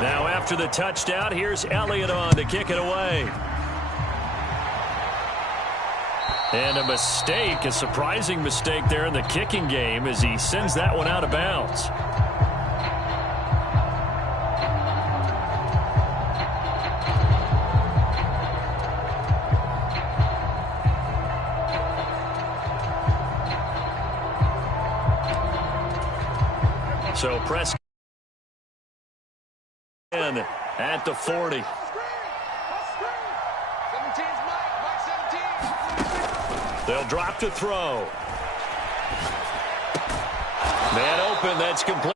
Now after the touchdown, here's Elliott on to kick it away. And a mistake, a surprising mistake there in the kicking game as he sends that one out of bounds. So Prescott in at the 40. They'll drop to throw. Man open, that's complete.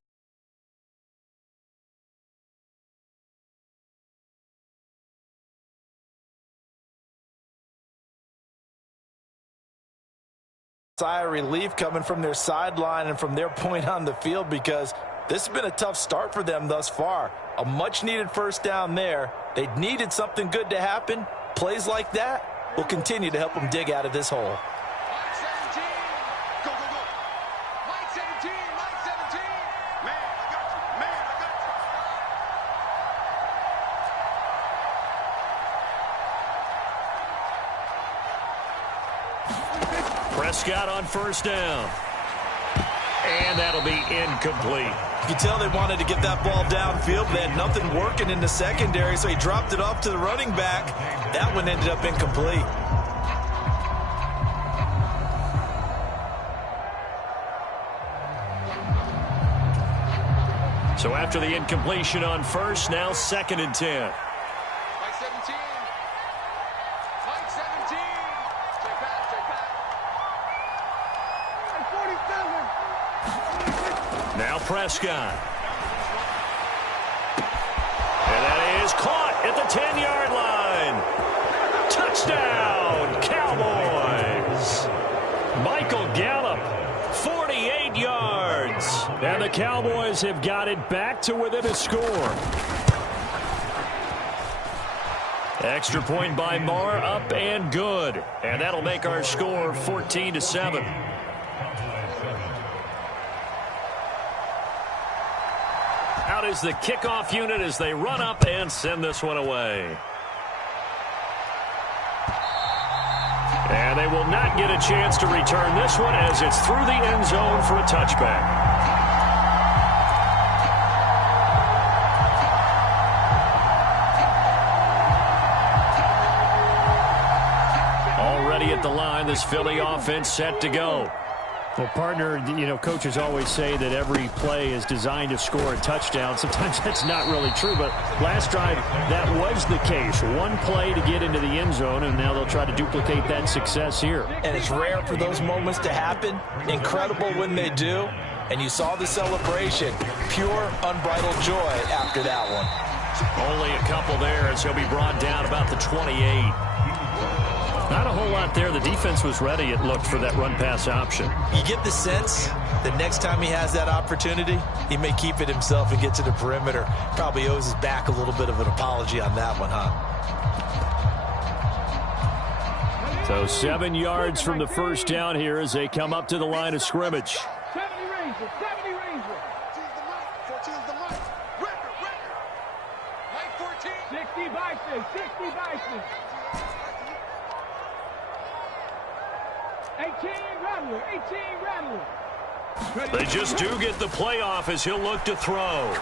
Sigh of relief coming from their sideline and from their point on the field, because this has been a tough start for them thus far. A much-needed first down there. They needed something good to happen. Plays like that will continue to help them dig out of this hole. Mike 17. Go, go, go. Mike 17. Mike 17. Man, I got you. Man, I got you. Prescott on first down. And that'll be incomplete. You can tell they wanted to get that ball downfield. They had nothing working in the secondary, so he dropped it off to the running back. That one ended up incomplete. So after the incompletion on first, now 2nd and 10. Mike 17. Mike 17. Check back, check back. Mike 47. Now Prescott. And that is caught at the 10-yard line. Touchdown, Cowboys. Michael Gallup, 48 yards. And the Cowboys have got it back to within a score. Extra point by Marr, up and good. And that'll make our score 14-7. Out is the kickoff unit as they run up and send this one away. And they will not get a chance to return this one as it's through the end zone for a touchback. Already at the line, this Philly offense set to go. Well, partner, you know, coaches always say that every play is designed to score a touchdown. Sometimes that's not really true, but last drive, that was the case. One play to get into the end zone, and now they'll try to duplicate that success here. And it's rare for those moments to happen. Incredible when they do. And you saw the celebration. Pure, unbridled joy after that one. Only a couple there as he'll be brought down about the 28. Not a whole lot there. The defense was ready, it looked, for that run-pass option. You get the sense that next time he has that opportunity, he may keep it himself and get to the perimeter. Probably owes his back a little bit of an apology on that one, huh? So 7 yards from the first down here as they come up to the line of scrimmage. 70 Ranger, 70 Ranger. 14's the Mike. Record. Mike 14. 60 Bison, 60 Bison. 18 Rattler, 18 Rattler. They just do get the playoff as he'll look to throw.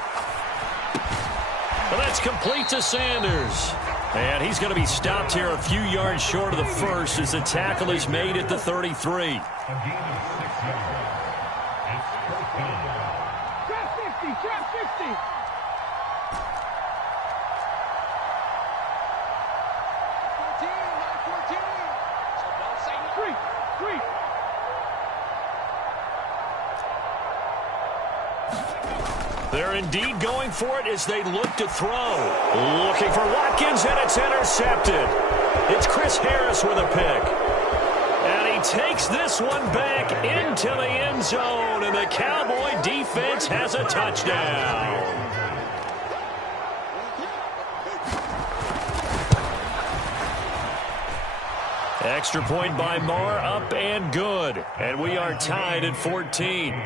Well, that's complete to Sanders. And he's going to be stopped here a few yards short of the first as the tackle is made at the 33. Trap 60, trap 60. 14. They're indeed going for it as they look to throw. Looking for Watkins, and it's intercepted. It's Chris Harris with a pick. And he takes this one back into the end zone, and the Cowboy defense has a touchdown. Extra point by Marr, up and good. And we are tied at 14.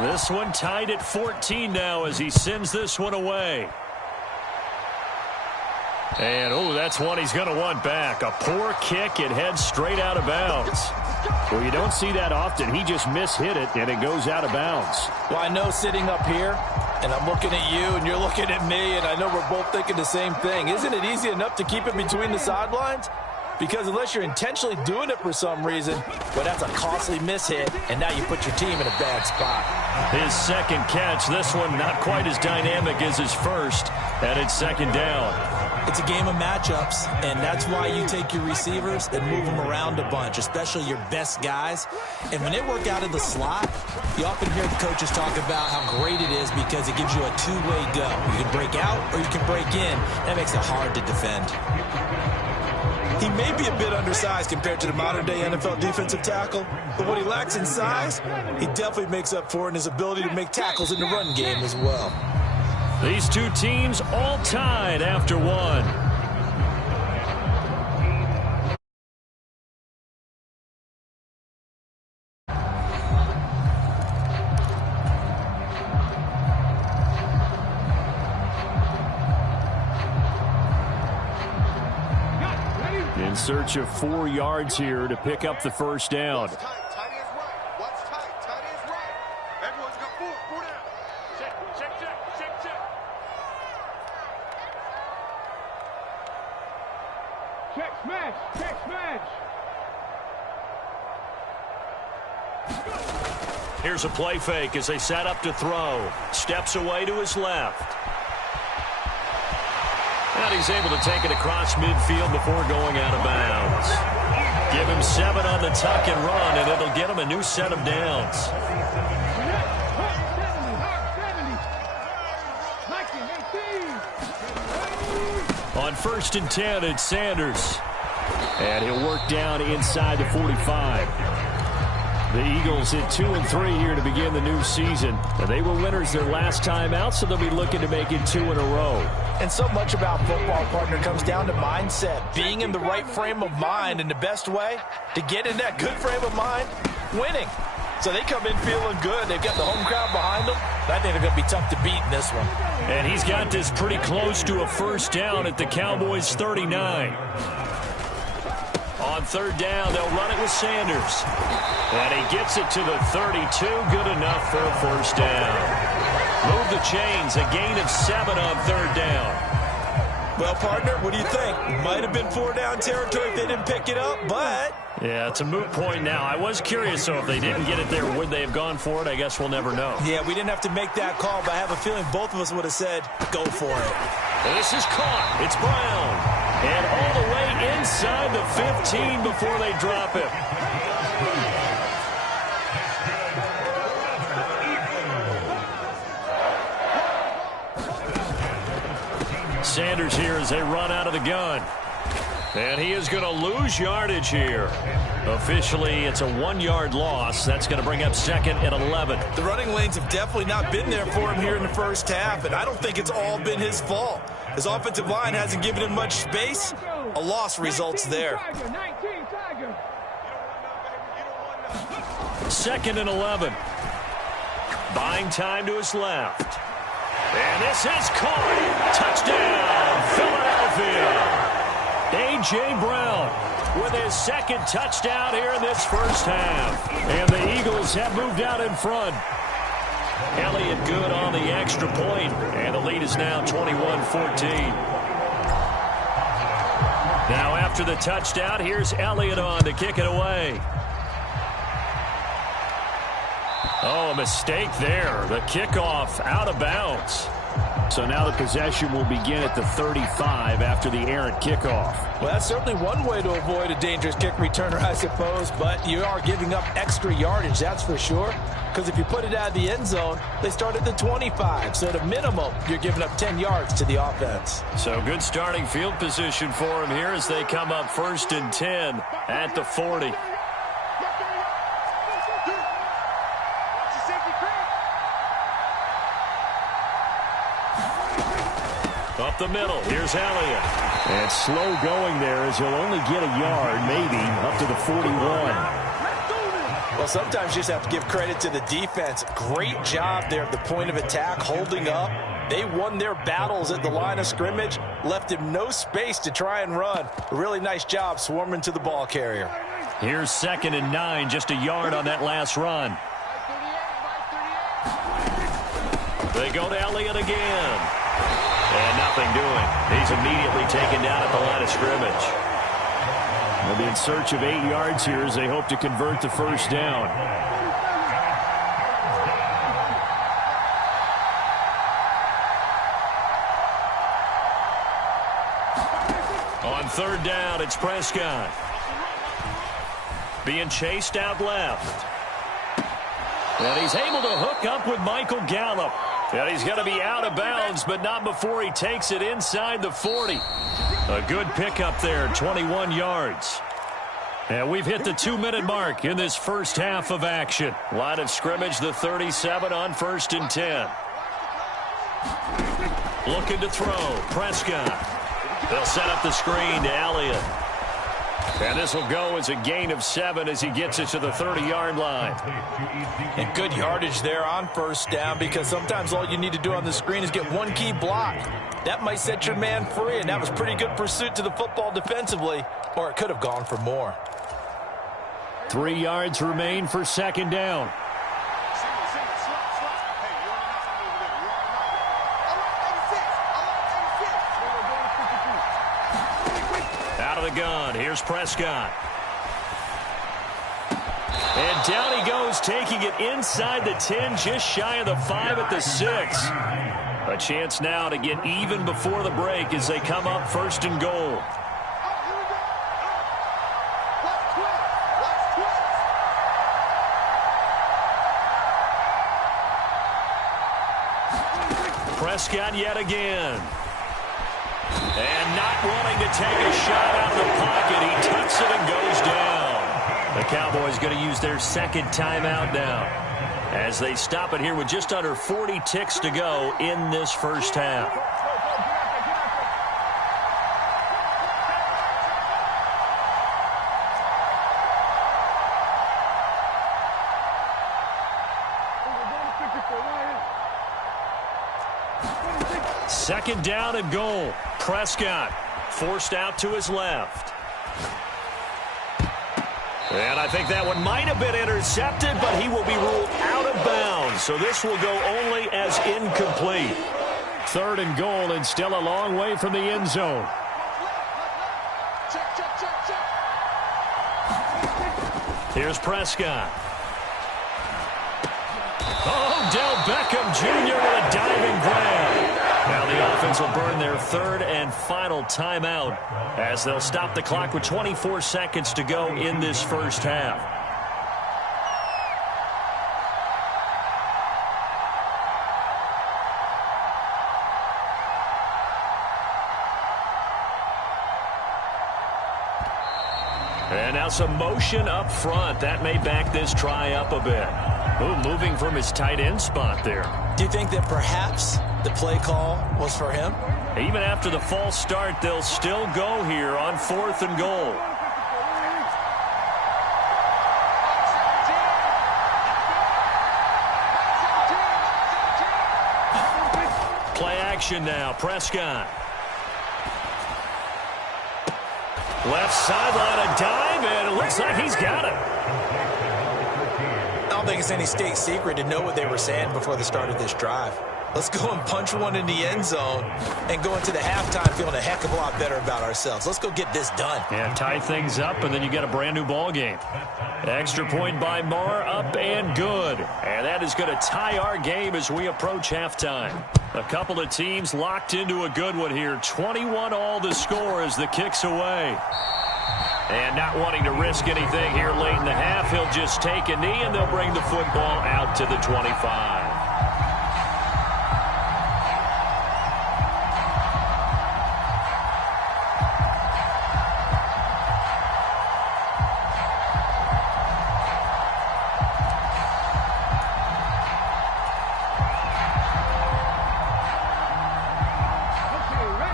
This one tied at 14 now as he sends this one away. And, oh, that's one he's going to want back. A poor kick. It heads straight out of bounds. Well, you don't see that often. He just mishit it, and it goes out of bounds. Well, I know sitting up here, and I'm looking at you, and you're looking at me, and I know we're both thinking the same thing. Isn't it easy enough to keep it between the sidelines? Because unless you're intentionally doing it for some reason, well, that's a costly mishit, and now you put your team in a bad spot. His second catch, this one not quite as dynamic as his first, and it's second down. It's a game of matchups, and that's why you take your receivers and move them around a bunch, especially your best guys. And when they work out of the slot, you often hear the coaches talk about how great it is because it gives you a two-way go. You can break out or you can break in. That makes it hard to defend. He may be a bit undersized compared to the modern-day NFL defensive tackle, but what he lacks in size, he definitely makes up for in his ability to make tackles in the run game as well. These two teams all tied after one. In search of 4 yards here to pick up the first down. Check smash! Check smash! Here's a play fake as they set up to throw. Steps away to his left. And he's able to take it across midfield before going out of bounds. Give him 7 on the tuck and run, and it'll get him a new set of downs. On 1st and 10, it's Sanders. And he'll work down inside the 45. The Eagles hit 2 and 3 here to begin the new season. And they were winners their last time out, so they'll be looking to make it 2 in a row. And so much about football, partner, comes down to mindset. Being in the right frame of mind, and the best way to get in that good frame of mind, winning. So they come in feeling good. They've got the home crowd behind them. I think they're going to be tough to beat in this one. And he's got this pretty close to a first down at the Cowboys' 39. On 3rd down, they'll run it with Sanders. And he gets it to the 32. Good enough for a first down. Move the chains. A gain of 7 on 3rd down. Well, partner, what do you think? Might have been 4-down territory if they didn't pick it up, but... Yeah, it's a moot point now. I was curious, so if they didn't get it there, would they have gone for it? I guess we'll never know. Yeah, we didn't have to make that call, but I have a feeling both of us would have said, go for it. This is caught. It's Brown. And all the way inside the 15 before they drop it. Sanders here as they run out of the gun. And he is going to lose yardage here. Officially, it's a 1-yard loss. That's going to bring up 2nd and 11. The running lanes have definitely not been there for him here in the first half, and I don't think it's all been his fault. His offensive line hasn't given him much space. A loss results there. 2nd and 11. Buying time to his left. And this is caught. Touchdown, Philadelphia. A.J. Brown with his 2nd touchdown here in this first half. And the Eagles have moved out in front. Elliott good on the extra point, and the lead is now 21-14. Now after the touchdown, here's Elliott on to kick it away. Oh, a mistake there. The kickoff out of bounds. So now the possession will begin at the 35 after the errant kickoff. Well, that's certainly one way to avoid a dangerous kick returner, I suppose, but you are giving up extra yardage, that's for sure. Because if you put it out of the end zone, they start at the 25. So at a minimum, you're giving up 10 yards to the offense. So good starting field position for him here as they come up 1st and 10 at the 40. Up the middle, here's Elliott. And slow going there as he'll only get a yard, maybe, up to the 41. Well, sometimes you just have to give credit to the defense. Great job there at the point of attack, holding up. They won their battles at the line of scrimmage, left him no space to try and run. A really nice job swarming to the ball carrier. Here's 2nd and 9, just a yard on that last run. They go to Elliott again. And nothing doing. He's immediately taken down at the line of scrimmage. They'll be in search of 8 yards here as they hope to convert the first down. On 3rd down, it's Prescott. Being chased out left. And he's able to hook up with Michael Gallup. And he's going to be out of bounds, but not before he takes it inside the 40. A good pickup there, 21 yards. And we've hit the 2-minute mark in this first half of action. Line of scrimmage, the 37 on 1st and 10. Looking to throw, Prescott. They'll set up the screen to Elliott. And this will go as a gain of 7 as he gets it to the 30-yard line. And good yardage there on 1st down, because sometimes all you need to do on the screen is get one key block. That might set your man free, and that was pretty good pursuit to the football defensively, or it could have gone for more. 3 yards remain for 2nd down. Out of the gun, here's Prescott. And down he goes, taking it inside the 10, just shy of the 5 at the 6. A chance now to get even before the break as they come up 1st and goal. Prescott yet again. And not wanting to take a shot out of the pocket, he tucks it and goes down. The Cowboys going to use their 2nd timeout now as they stop it here with just under 40 ticks to go in this first half. Second down and goal. Prescott forced out to his left. And I think that one might have been intercepted, but he will be ruled out of bounds. So this will go only as incomplete. 3rd and goal, and still a long way from the end zone. Here's Prescott. Oh, Del Beckham Jr. with a diving grab. Now the offense will burn their 3rd and final timeout as they'll stop the clock with 24 seconds to go in this first half. And now some motion up front. That may back this try up a bit. Ooh, moving from his tight end spot there. Do you think that perhaps the play call was for him? Even after the false start, they'll still go here on 4th and goal. Play action now, Prescott. Left sideline, a dive, and it looks like he's got it. I don't think it's any state secret to know what they were saying before the start of this drive. Let's go and punch one in the end zone and go into the halftime feeling a heck of a lot better about ourselves. Let's go get this done. Yeah, tie things up, and then you get a brand-new ball game. Extra point by Marr, up and good. And that is going to tie our game as we approach halftime. A couple of teams locked into a good one here. 21-all the score as the kick's away. And not wanting to risk anything here late in the half, he'll just take a knee, and they'll bring the football out to the 25.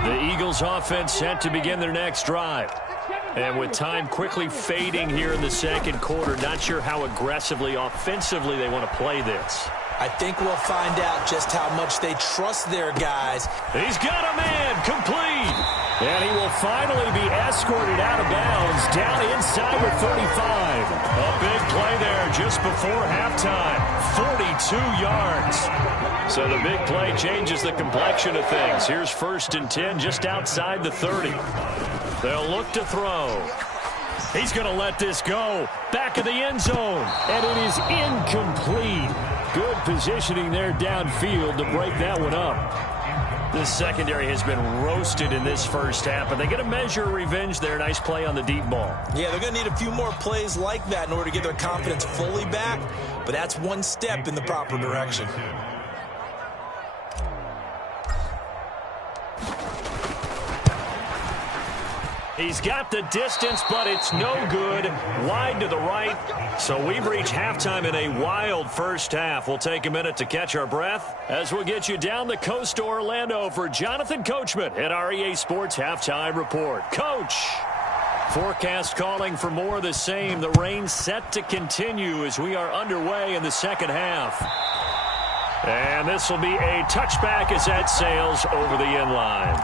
The Eagles offense set to begin their next drive. And with time quickly fading here in the second quarter, not sure how aggressively, offensively they want to play this. I think we'll find out just how much they trust their guys. He's got a man complete. And he will finally be escorted out of bounds down inside the 35. A big play there just before halftime. 42 yards. So the big play changes the complexion of things. Here's 1st and 10 just outside the 30. They'll look to throw. He's going to let this go. Back of the end zone. And it is incomplete. Good positioning there downfield to break that one up. This secondary has been roasted in this first half, but they get a measure of revenge there. Nice play on the deep ball. Yeah, they're going to need a few more plays like that in order to get their confidence fully back, but that's one step in the proper direction. He's got the distance, but it's no good. Wide to the right. So we've reached halftime in a wild first half. We'll take a minute to catch our breath as we'll get you down the coast to Orlando for Jonathan Coachman at our EA Sports Halftime Report. Coach! Forecast calling for more of the same. The rain set to continue as we are underway in the second half. And this will be a touchback as that sails over the end line.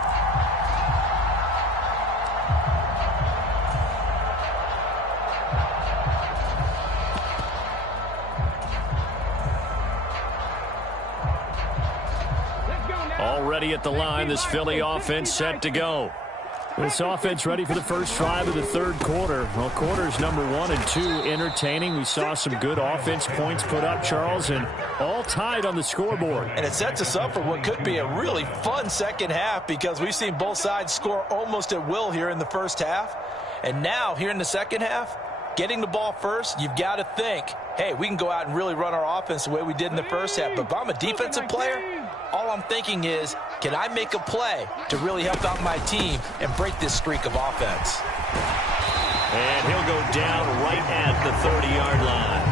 Already at the line, this Philly offense set to go. This offense ready for the first drive of the third quarter. Well, quarters number 1 and 2 entertaining. We saw some good offense points put up, Charles, and all tied on the scoreboard. And it sets us up for what could be a really fun second half because we've seen both sides score almost at will here in the first half. And now, here in the second half, getting the ball first, you've got to think, hey, we can go out and really run our offense the way we did in the first half. But if I'm a defensive player, all I'm thinking is, can I make a play to really help out my team and break this streak of offense? And he'll go down right at the 30-yard line.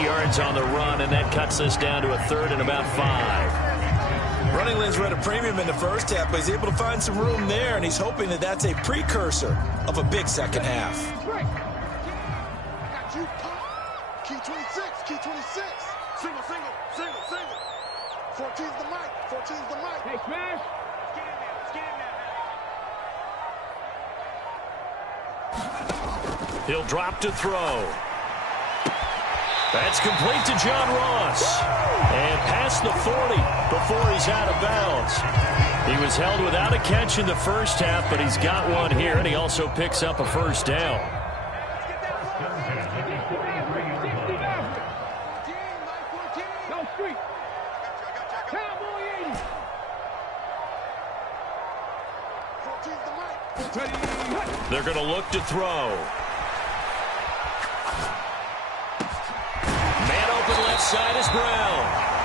8 yards on the run, and that cuts us down to a 3rd and about 5. Running lanes were at a premium in the first half, but he's able to find some room there, and he's hoping that that's a precursor of a big second half. Key 26, key 26. Single, single, single, single. 14's the mic, 14's the mic. Hey, Smash. He'll drop to throw. That's complete to John Ross. And past the 40 before he's out of bounds. He was held without a catch in the first half, but he's got one here, and he also picks up a first down. They're going to look to throw. Man open left side is Brown.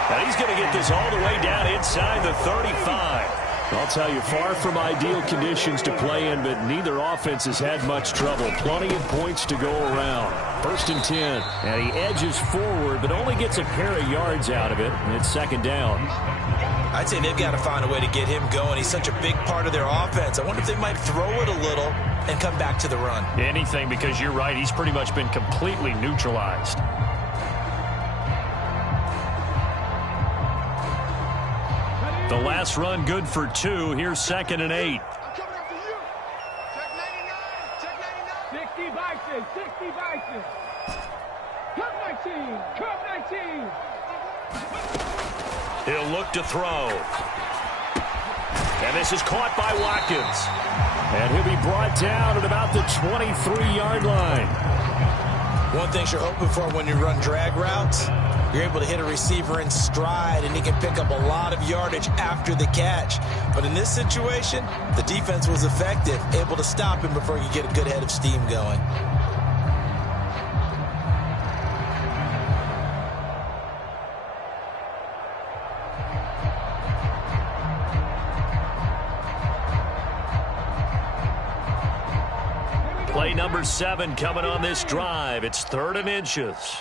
And he's going to get this all the way down inside the 35. I'll tell you, far from ideal conditions to play in, but neither offense has had much trouble. Plenty of points to go around. 1st and 10. And he edges forward, but only gets a pair of yards out of it. And it's 2nd down. I'd say they've got to find a way to get him going. He's such a big part of their offense. I wonder if they might throw it a little and come back to the run. Anything, because you're right. He's pretty much been completely neutralized. The last run good for 2. Here's 2nd and 8. I'm coming after you. Check 99, check 99. 60 Bison, 60 Bison. Come 19, come 19. He'll look to throw. And this is caught by Watkins. And he'll be brought down at about the 23-yard line. One thing you're hoping for when you run drag routes, you're able to hit a receiver in stride, and he can pick up a lot of yardage after the catch. But in this situation, the defense was effective, able to stop him before you get a good head of steam going. Play number 7 coming on this drive. It's 3rd and inches.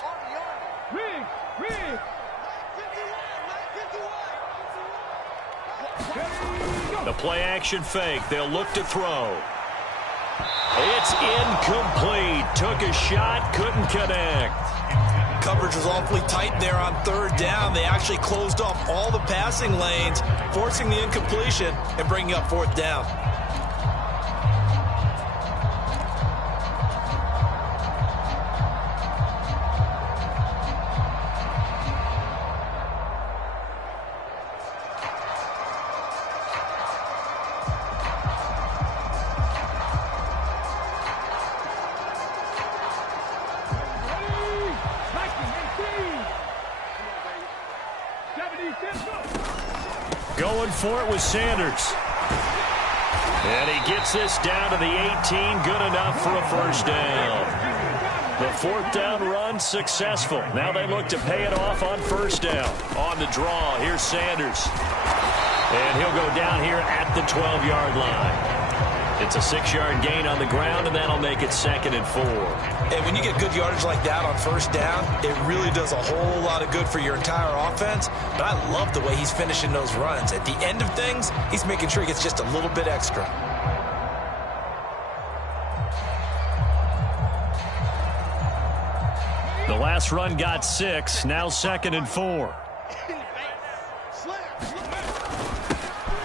The play action fake. They'll look to throw. It's incomplete. Took a shot, couldn't connect. Coverage was awfully tight there on third down. They actually closed off all the passing lanes, forcing the incompletion and bringing up fourth down. Going for it with Sanders. And he gets this down to the 18. Good enough for a first down. The fourth down run successful. Now they look to pay it off on first down. On the draw, here's Sanders. And he'll go down here at the 12-yard line. It's a 6-yard gain on the ground, and that'll make it 2nd and 4. And when you get good yardage like that on first down, it really does a whole lot of good for your entire offense. But I love the way he's finishing those runs. At the end of things, he's making sure he gets just a little bit extra. The last run got 6, now 2nd and 4.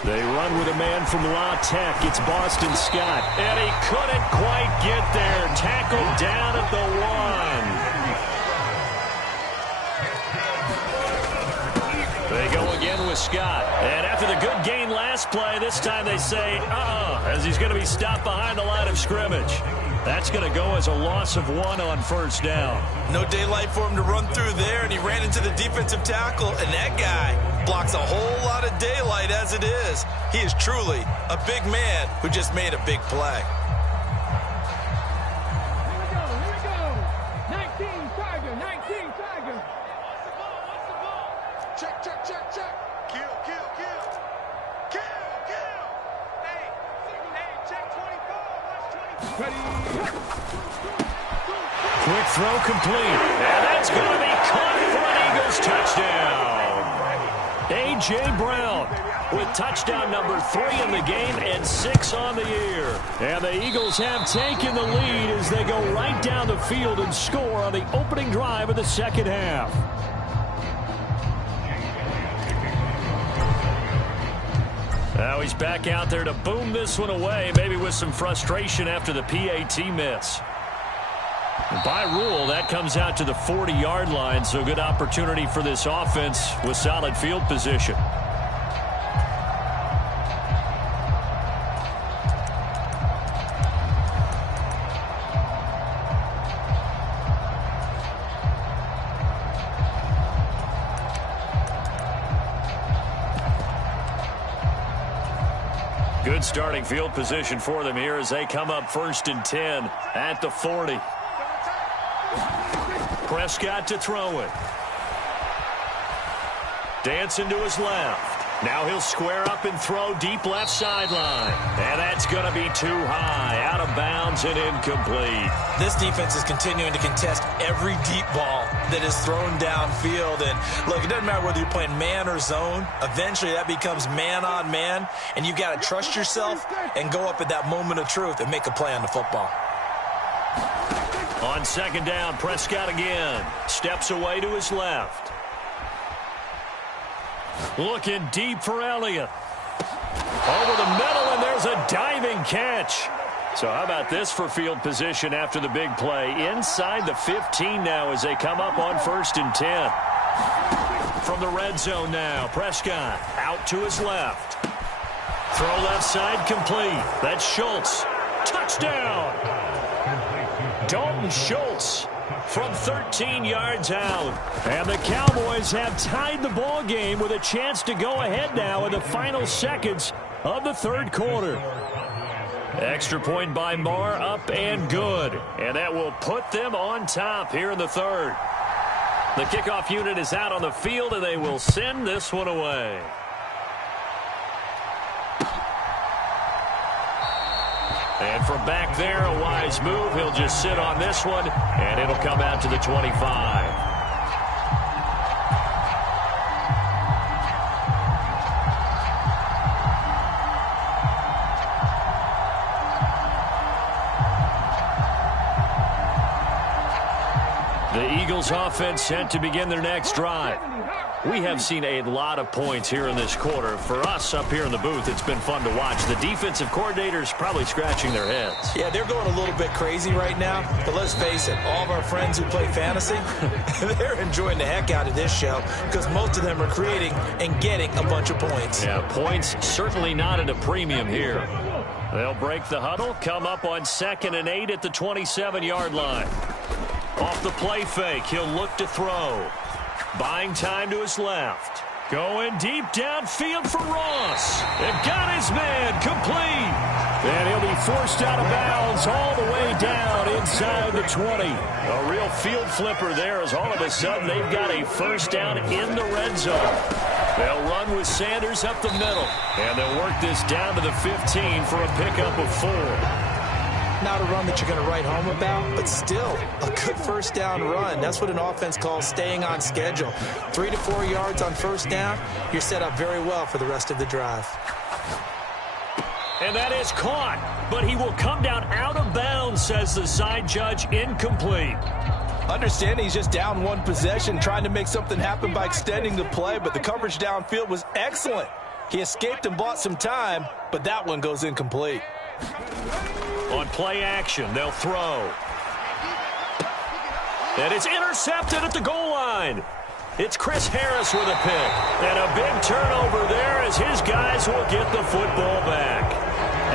They run with a man from La Tech. It's Boston Scott. And he couldn't quite get there. Tackled down at the 1. They go again with Scott. And after the good gain last play, this time they say, as he's going to be stopped behind the line of scrimmage. That's going to go as a loss of 1 on first down. No daylight for him to run through there, and he ran into the defensive tackle, and that guy blocks a whole lot of daylight as it is. He is truly a big man who just made a big play. Here we go. 19 Tiger, 19 Tiger. What's the ball? Check. Kill. Hey, check 24. Watch 24. Ready. Quick throw complete. And that's going to be caught for an Eagles touchdown. A.J. Brown with touchdown number 3 in the game and 6 on the year. And the Eagles have taken the lead as they go right down the field and score on the opening drive of the second half. Now he's back out there to boom this one away, maybe with some frustration after the PAT miss. By rule, that comes out to the 40-yard line, so good opportunity for this offense with solid field position. Good starting field position for them here as they come up 1st and 10 at the 40. Prescott to throw it. Dancing to his left. Now he'll square up and throw deep left sideline. And that's going to be too high. Out of bounds and incomplete. This defense is continuing to contest every deep ball that is thrown downfield. And look, it doesn't matter whether you're playing man or zone. Eventually that becomes man on man. And you've got to trust yourself and go up at that moment of truth and make a play on the football. On second down, Prescott again. Steps away to his left. Looking deep for Elliott. Over the middle, and there's a diving catch. So how about this for field position after the big play? Inside the 15 now as they come up on 1st and 10. From the red zone now, Prescott out to his left. Throw left side complete. That's Schultz. Touchdown! Dalton Schultz from 13 yards out. And the Cowboys have tied the ball game with a chance to go ahead now in the final seconds of the third quarter. Extra point by Marr, up and good. And that will put them on top here in the third. The kickoff unit is out on the field, and they will send this one away. And from back there, a wise move. He'll just sit on this one, and it'll come out to the 25. Eagles offense set to begin their next drive. We have seen a lot of points here in this quarter. For us up here in the booth, it's been fun to watch. The defensive coordinators probably scratching their heads. Yeah, they're going a little bit crazy right now. But let's face it, all of our friends who play fantasy, they're enjoying the heck out of this show because most of them are creating and getting a bunch of points. Yeah, points certainly not at a premium here. They'll break the huddle, come up on 2nd and 8 at the 27-yard line. Off the play fake, he'll look to throw. Buying time to his left. Going deep downfield for Ross. They've got his man complete. And he'll be forced out of bounds all the way down inside the 20. A real field flipper there as all of a sudden they've got a first down in the red zone. They'll run with Sanders up the middle. And they'll work this down to the 15 for a pickup of 4. Not a run that you're going to write home about, but still a good first down run. That's what an offense calls staying on schedule. 3 to 4 yards on first down, you're set up very well for the rest of the drive. And that is caught, but he will come down out of bounds, says the side judge, incomplete. Understanding he's just down one possession, trying to make something happen by extending the play, but the coverage downfield was excellent. He escaped and bought some time, but that one goes incomplete. On play action, they'll throw. And it's intercepted at the goal line. It's Chris Harris with a pick. And a big turnover there as his guys will get the football back.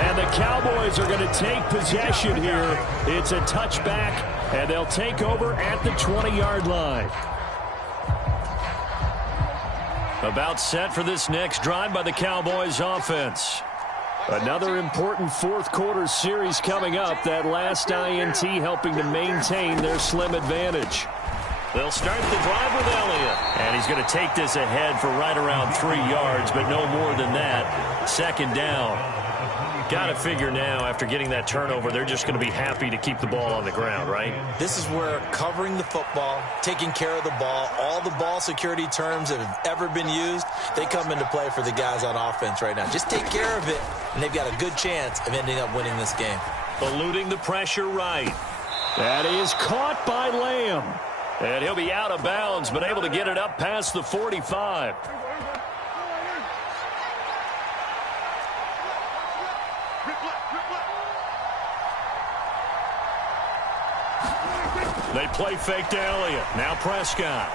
And the Cowboys are going to take possession here. It's a touchback, and they'll take over at the 20-yard line. About set for this next drive by the Cowboys offense. Another important fourth-quarter series coming up. That last INT helping to maintain their slim advantage. They'll start the drive with Elliott. And he's going to take this ahead for right around 3 yards, but no more than that. 2nd down. Got to figure now, after getting that turnover, they're just going to be happy to keep the ball on the ground, right? This is where covering the football, taking care of the ball, all the ball security terms that have ever been used, they come into play for the guys on offense right now. Just take care of it, and they've got a good chance of ending up winning this game. Eluding the pressure right. That is caught by Lamb. And he'll be out of bounds, but able to get it up past the 45. They play fake to Elliott. Now Prescott.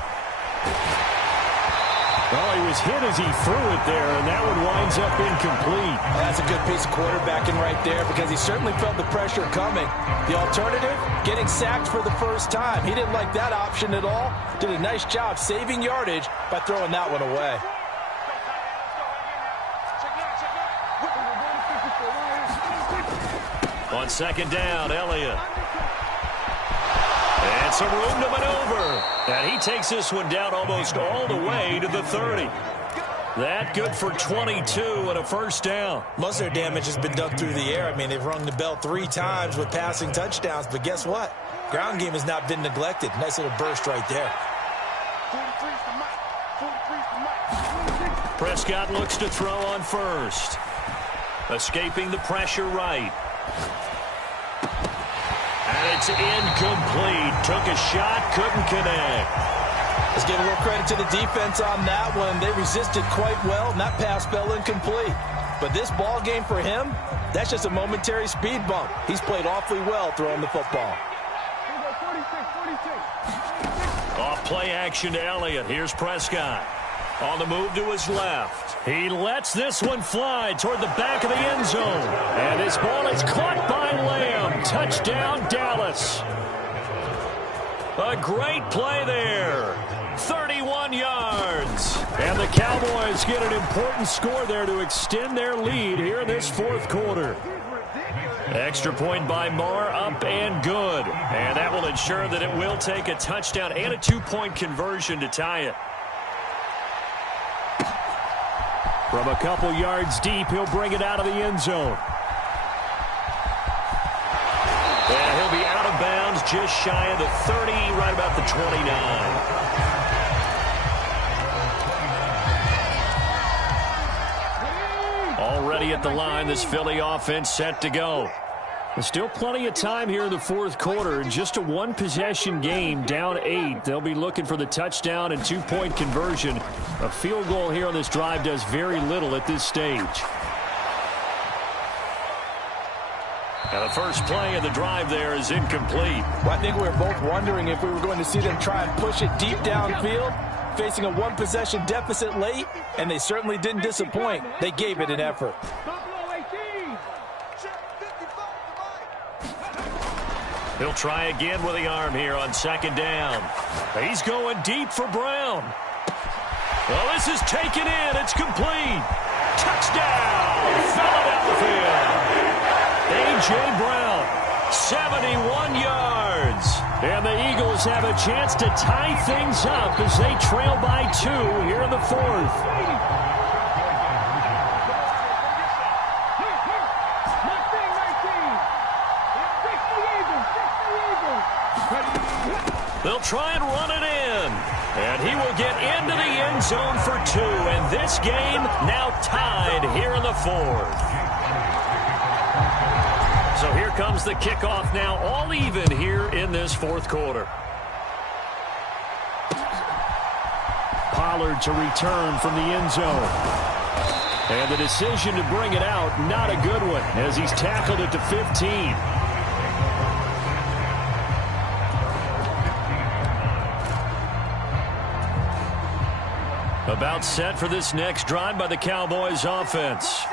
Well, he was hit as he threw it there, and that one winds up incomplete. That's a good piece of quarterbacking right there because he certainly felt the pressure coming. The alternative, getting sacked for the first time. He didn't like that option at all. Did a nice job saving yardage by throwing that one away. On 2nd down, Elliott. And some room to maneuver. And he takes this one down almost all the way to the 30. That good for 22 and a first down. Most of their damage has been done through the air. I mean, they've rung the bell 3 times with passing touchdowns. But guess what? Ground game has not been neglected. Nice little burst right there. Prescott looks to throw on first. Escaping the pressure right. And it's incomplete. Took a shot, couldn't connect. Let's give a little credit to the defense on that one. They resisted quite well, and that pass fell incomplete. But this ball game for him, that's just a momentary speed bump. He's played awfully well throwing the football. Off play action to Elliott. Here's Prescott. On the move to his left. He lets this one fly toward the back of the end zone. And this ball is caught by Lamb. Touchdown, Dallas. A great play there. 31 yards. And the Cowboys get an important score there to extend their lead here in this fourth quarter. Extra point by Marr, up and good. And that will ensure that it will take a touchdown and a 2-point conversion to tie it. From a couple yards deep, he'll bring it out of the end zone. And he'll be out of bounds just shy of the 30, right about the 29. Already at the line, this Philly offense set to go. There's still plenty of time here in the fourth quarter. Just a one-possession game, down 8. They'll be looking for the touchdown and two-point conversion. A field goal here on this drive does very little at this stage. Now the first play of the drive there is incomplete. Well, I think we were both wondering if we were going to see them try and push it deep downfield, facing a one-possession deficit late, and they certainly didn't disappoint. They gave it an effort. He'll try again with the arm here on second down. He's going deep for Brown. Well, this is taken in. It's complete. Touchdown, Philadelphia. A.J. Brown, 71 yards. And the Eagles have a chance to tie things up as they trail by 2 here in the fourth. They'll try and run it in. And he will get into the end zone for 2. And this game now tied here in the fourth. So here comes the kickoff now, all even here in this fourth quarter. Pollard to return from the end zone. And the decision to bring it out, not a good one, as he's tackled it to 15. About set for this next drive by the Cowboys offense.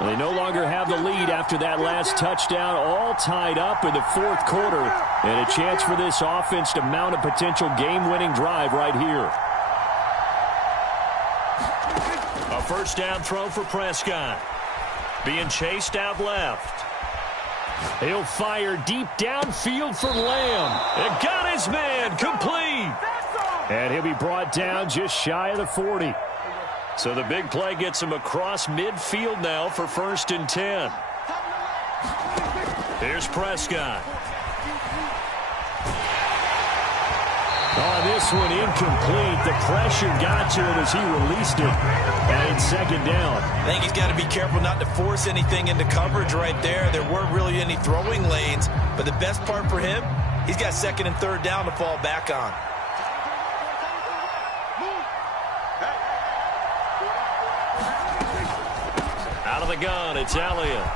They no longer have the lead after that last touchdown, all tied up in the fourth quarter. And a chance for this offense to mount a potential game-winning drive right here. A first down throw for Prescott. Being chased out left. He'll fire deep downfield for Lamb. It got his man, complete. And he'll be brought down just shy of the 40. So the big play gets him across midfield now for 1st and 10. Here's Prescott. On this one, incomplete. The pressure got to him as he released it. And it's second down. I think he's got to be careful not to force anything into coverage right there. There weren't really any throwing lanes. But the best part for him, he's got 2nd and 3rd down to fall back on. Out of the gun, it's Elliott.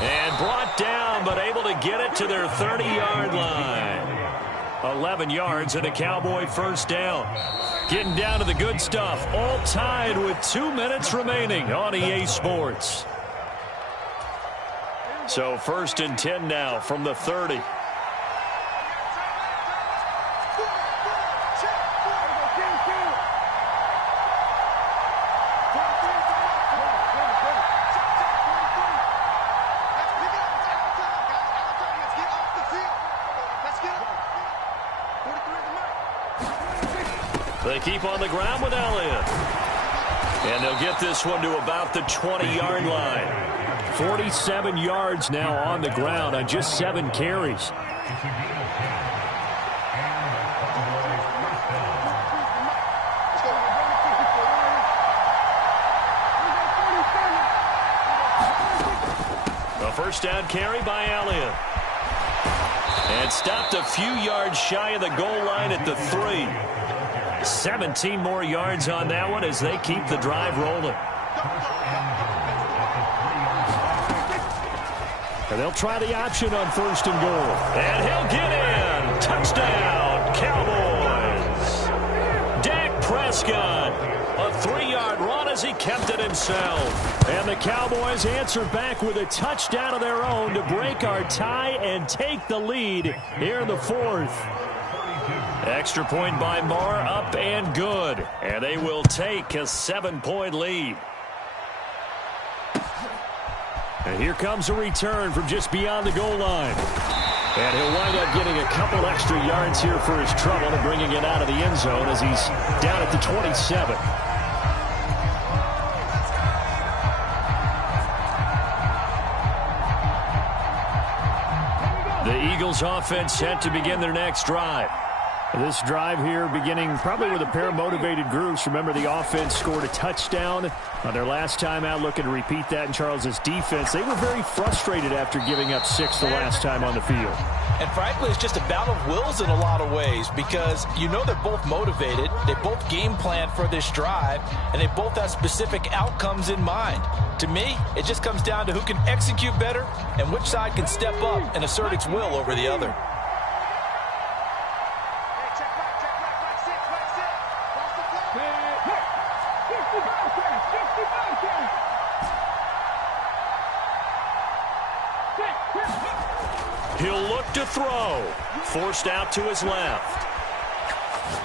And brought down, but able to get it to their 30-yard line. 11 yards and a Cowboy first down. Getting down to the good stuff. All tied with 2 minutes remaining on EA Sports. So 1st and 10 now from the 30. They keep on the ground with Elliott. And they'll get this one to about the 20-yard line. 47 yards now on the ground on just 7 carries. A first down carry by Elliott. And stopped a few yards shy of the goal line at the 3. 17 more yards on that one as they keep the drive rolling. And they'll try the option on 1st and goal. And he'll get in. Touchdown, Cowboys. Dak Prescott. A 3-yard run as he kept it himself. And the Cowboys answer back with a touchdown of their own to break our tie and take the lead here in the fourth. Extra point by Marr, up and good. And they will take a 7-point lead. And here comes a return from just beyond the goal line. And he'll wind up getting a couple extra yards here for his trouble and bringing it out of the end zone as he's down at the 27. The Eagles offense set to begin their next drive. This drive here beginning probably with a pair of motivated groups. Remember, the offense scored a touchdown on their last time out, looking to repeat that in Charles's defense. They were very frustrated after giving up 6 the last time on the field. And frankly, it's just a battle of wills in a lot of ways because you know they're both motivated. They both game plan for this drive, and they both have specific outcomes in mind. To me, it just comes down to who can execute better and which side can step up and assert its will over the other. He'll look to throw. Forced out to his left.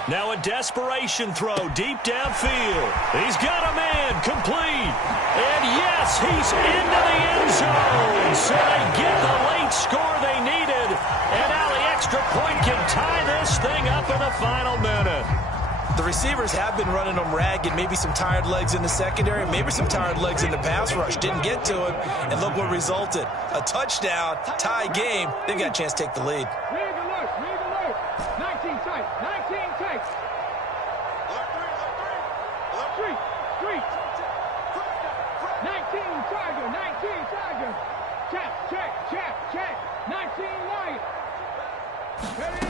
Now a desperation throw deep downfield. He's got a man complete. And yes, he's into the end zone. So they get the late score they needed. And now the extra point can tie this thing up in the final minute. The receivers have been running them ragged. Maybe some tired legs in the secondary, maybe some tired legs in the pass rush. Didn't get to him, and look what resulted. A touchdown, tie game. They've got a chance to take the lead. Read alert. 19 tight, 19 tight. Three. 19 Tiger. Check. 19 Lion. Ready,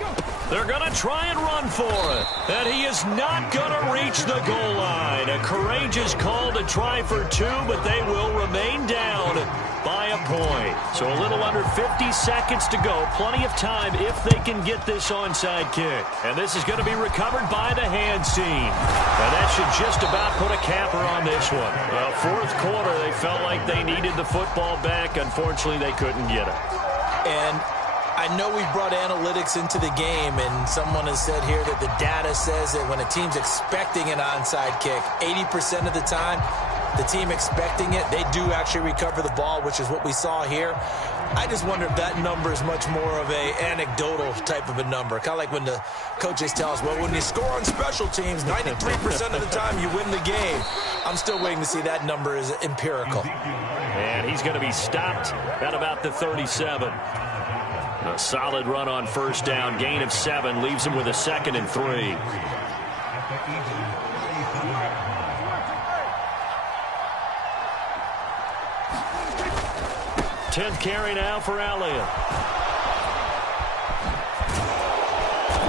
go. They're going to try and run for it. And he is not going to reach the goal line. A courageous call to try for 2, but they will remain down by a point. So a little under 50 seconds to go. Plenty of time if they can get this onside kick. And this is going to be recovered by the hands team. And that should just about put a capper on this one. Well, fourth quarter, they felt like they needed the football back. Unfortunately, they couldn't get it. And I know we brought analytics into the game, and someone has said here that the data says that when a team's expecting an onside kick, 80% of the time, the team expecting it, they do actually recover the ball, which is what we saw here. I just wonder if that number is much more of a anecdotal type of a number. Kind of like when the coaches tell us, well, when you score on special teams, 93% of the time you win the game. I'm still waiting to see that number is empirical. And he's going to be stopped at about the 37. A solid run on first down. Gain of 7 leaves him with a 2nd and 3. 10th carry now for Elliott.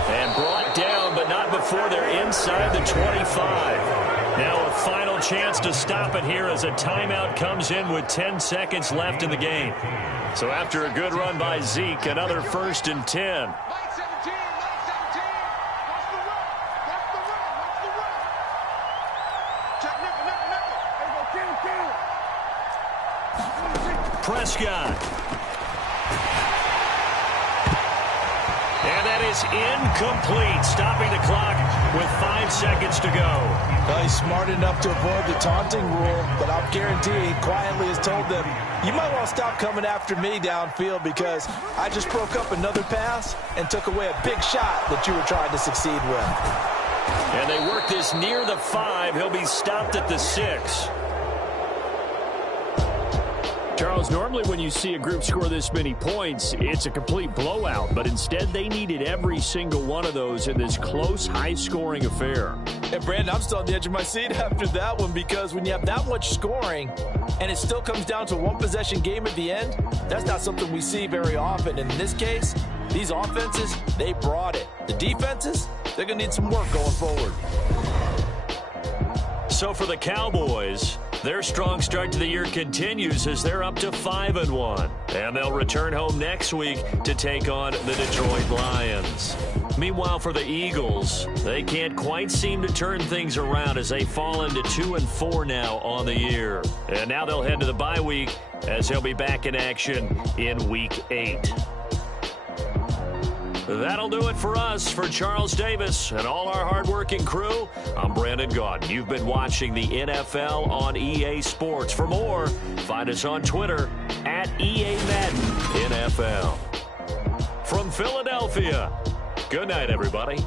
And brought down, but not before they're inside the 25. Now a final chance to stop it here as a timeout comes in with 10 seconds left in the game. So after a good run by Zeke, another 1st and 10. Prescott. And that is incomplete, stopping the clock with 5 seconds to go. Well, he's smart enough to avoid the taunting rule, but I'll guarantee he quietly has told them, you might want to stop coming after me downfield because I just broke up another pass and took away a big shot that you were trying to succeed with. And they work this near the 5. He'll be stopped at the 6. Charles, normally when you see a group score this many points, it's a complete blowout. But instead, they needed every single one of those in this close, high-scoring affair. And, Brandon, I'm still on the edge of my seat after that one because when you have that much scoring and it still comes down to a one-possession game at the end, that's not something we see very often. In this case, these offenses, they brought it. The defenses, they're going to need some work going forward. So for the Cowboys, their strong start to the year continues as they're up to 5-1. And they'll return home next week to take on the Detroit Lions. Meanwhile, for the Eagles, they can't quite seem to turn things around as they fall into 2-4 now on the year. And now they'll head to the bye week as they'll be back in action in Week 8. That'll do it for us. For Charles Davis and all our hardworking crew, I'm Brandon Gaudin. You've been watching the NFL on EA Sports. For more, find us on Twitter at EA Madden NFL. From Philadelphia, good night, everybody.